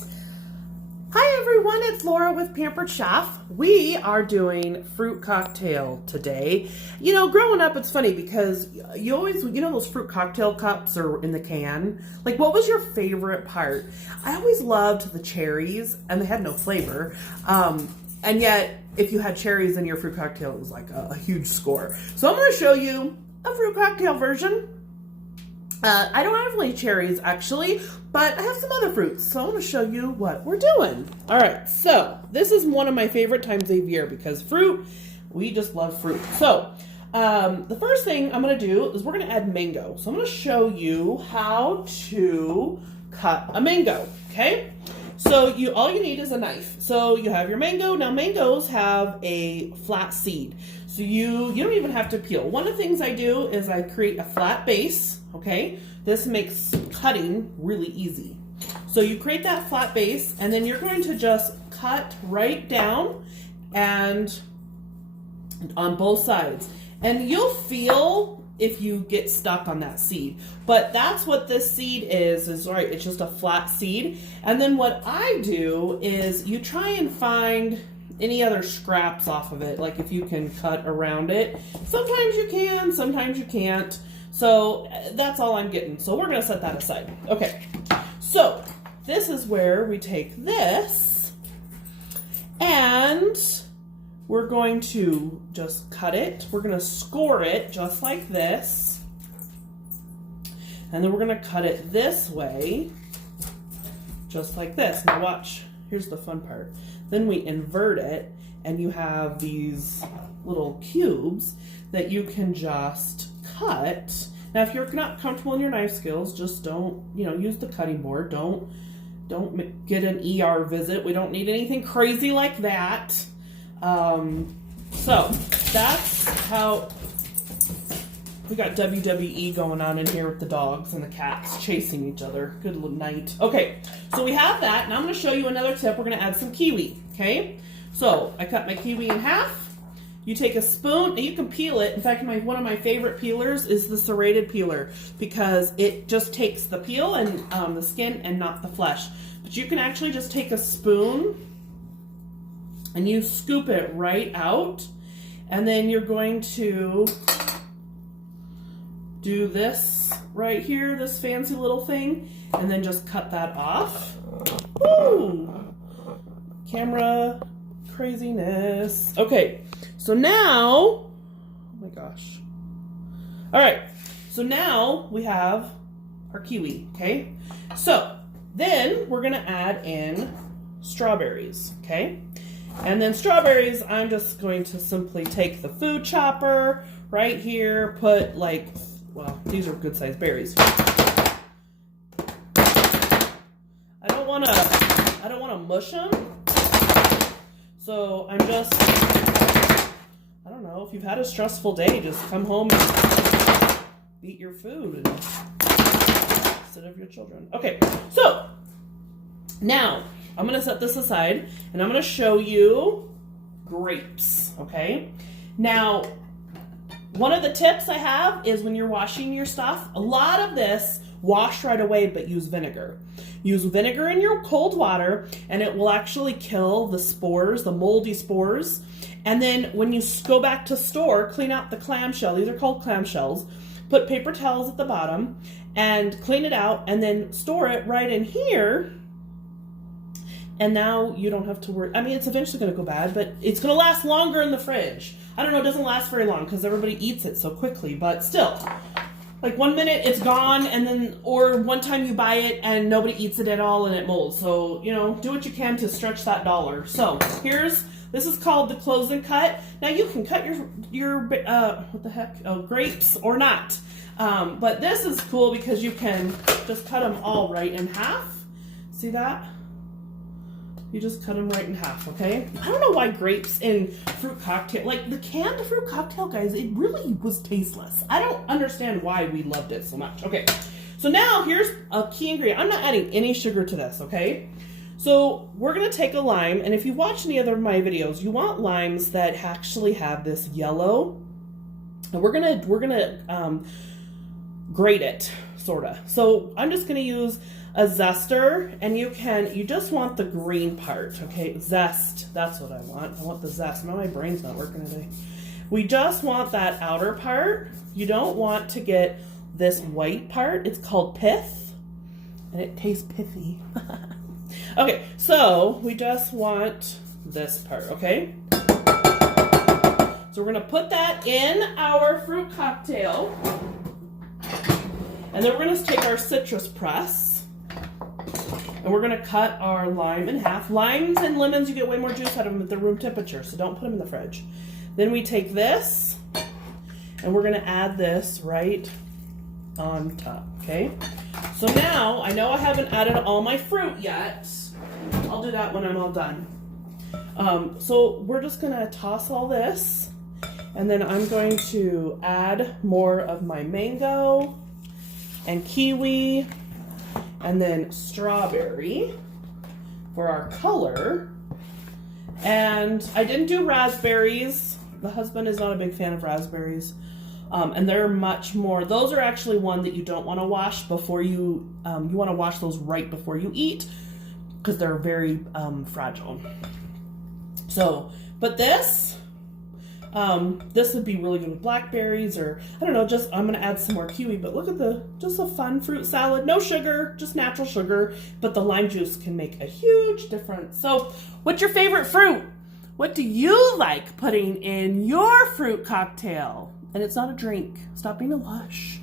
Hi everyone, it's Laura with Pampered Chef. We are doing fruit cocktail today. You know, growing up, it's funny because you always, those fruit cocktail cups are in the can. Like, what was your favorite part? I always loved the cherries, and they had no flavor. And yet, if you had cherries in your fruit cocktail, it was like a huge score. So I'm going to show you a fruit cocktail version. I don't have any cherries actually, but I have some other fruits. So I'm going to show you what we're doing. All right, so this is one of my favorite times of year because fruit, we just love fruit. So the first thing I'm going to do is we're going to add mango. So I'm going to show you how to cut a mango, okay? So all you need is a knife. So you have your mango. Now mangoes have a flat seed. So you don't even have to peel. One of the things I do is I create a flat base, okay? This makes cutting really easy. So you create that flat base and then you're going to just cut right down and on both sides. And you'll feel if you get stuck on that seed. But that's what this seed is right, it's just a flat seed. And then what I do is you try and find any other scraps off of it, like if you can cut around it. Sometimes you can, sometimes you can't. So that's all I'm getting. So we're gonna set that aside. Okay, so this is where we take this and we're going to just cut it. We're gonna score it just like this. And then we're gonna cut it this way, just like this. Now watch, here's the fun part. Then we invert it and you have these little cubes that you can just cut. Now if you're not comfortable in your knife skills, just don't, use the cutting board. Don't get an ER visit. We don't need anything crazy like that. So that's how we got WWE going on in here with the dogs and the cats chasing each other. Good little night. Okay, so we have that. Now I'm going to show you another tip. We're going to add some kiwi, okay? So I cut my kiwi in half. You take a spoon, and you can peel it. In fact, one of my favorite peelers is the serrated peeler because it just takes the peel and the skin and not the flesh. But you can actually just take a spoon and you scoop it right out. And then you're going to do this right here, this fancy little thing, and then just cut that off. Woo! Camera craziness. Okay, so now, oh my gosh. All right, so now we have our kiwi, okay? So then we're gonna add in strawberries, okay? And then strawberries, I'm just going to simply take the food chopper right here, put well, these are good sized berries. I don't want to mush them. So I'm just, I don't know, if you've had a stressful day, just come home and eat your food instead of your children. Okay, so now I'm going to set this aside and I'm going to show you grapes, okay? Now, one of the tips I have is when you're washing your stuff, a lot of this, wash right away, but use vinegar. Use vinegar in your cold water and it will actually kill the spores, the moldy spores. And then when you go back to store, clean out the clamshell. These are called clamshells. Put paper towels at the bottom and clean it out and then store it right in here. And now you don't have to worry. I mean, it's eventually going to go bad, but it's going to last longer in the fridge. I don't know, it doesn't last very long because everybody eats it so quickly, but still. Like 1 minute it's gone and then, or one time you buy it and nobody eats it at all and it molds. So, do what you can to stretch that dollar. So this is called the close and cut. Now you can cut your what the heck, grapes or not. But this is cool because you can just cut them all right in half. See that? You just cut them right in half, okay? I don't know why grapes in fruit cocktail, like the canned fruit cocktail, guys, it really was tasteless. I don't understand why we loved it so much. Okay, so now here's a key ingredient. I'm not adding any sugar to this, okay? So we're gonna take a lime, and if you watch any other of my videos, you want limes that actually have this yellow, and we're gonna grate it, sorta. So I'm just gonna use a zester, and you just want the green part, okay? Zest, that's what I want. I want the zest. Now my brain's not working today. We just want that outer part. You don't want to get this white part. It's called pith, and it tastes pithy. Okay, so we just want this part, okay? So we're gonna put that in our fruit cocktail. And then we're gonna take our citrus press and we're gonna cut our lime in half. Limes and lemons, you get way more juice out of them at the room temperature, so don't put them in the fridge. Then we take this and we're gonna add this right on top, okay? So now, I know I haven't added all my fruit yet. I'll do that when I'm all done. So we're just gonna toss all this, and then I'm going to add more of my mango and kiwi, and then strawberry for our color. And I didn't do raspberries. The husband is not a big fan of raspberries. And they're much more, those are actually one that you don't want to wash before you want to wash those right before you eat, because they're very fragile. So, but this would be really good with blackberries, or I don't know, just I'm gonna add some more kiwi. But look at just a fun fruit salad, no sugar, just natural sugar, but the lime juice can make a huge difference. So what's your favorite fruit? What do you like putting in your fruit cocktail? And it's not a drink. Stop being a lush.